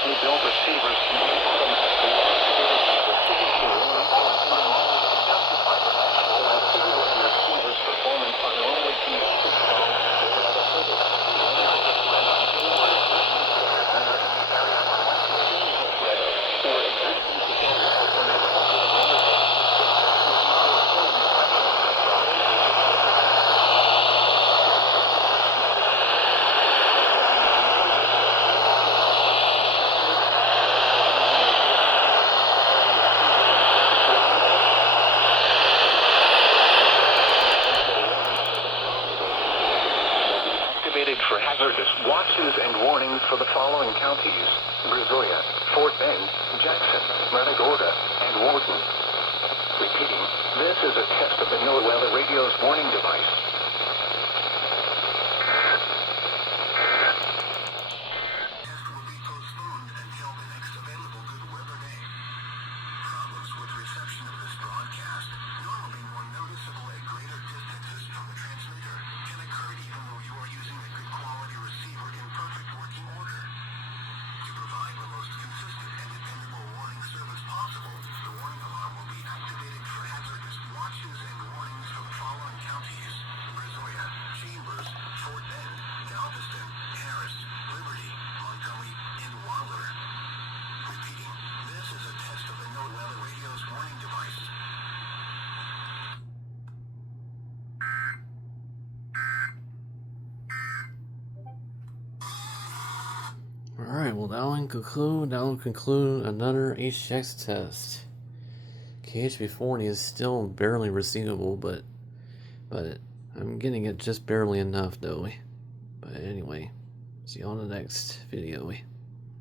specially built receivers receivers' performance on their own weekly for hazardous watches and warnings for the following counties: Brazoria, Fort Bend, Jackson, Matagorda, and Wharton. Repeating, this is a test of the NOAA radio's warning device. Test will be postponed until the next available good weather day. Problems with reception of this broadcast, normally more noticeable at greater distances from the transmitter, can occur even though you are using a good quality receiver in perfect working order. To provide the most consistent and dependable warning service possible, the warning alarm will be activated for hazardous watches and warnings for the following counties: Brazoria, Chambers, Fort Bend, Galveston, Harris, Liberty, Montgomery, and Waller. Repeating, this is a test of the NOAA radio's warning device. Alright, well that will conclude another HX test. KHB40 is still barely receivable, but I'm getting it just barely enough though. But anyway, see you on the next video.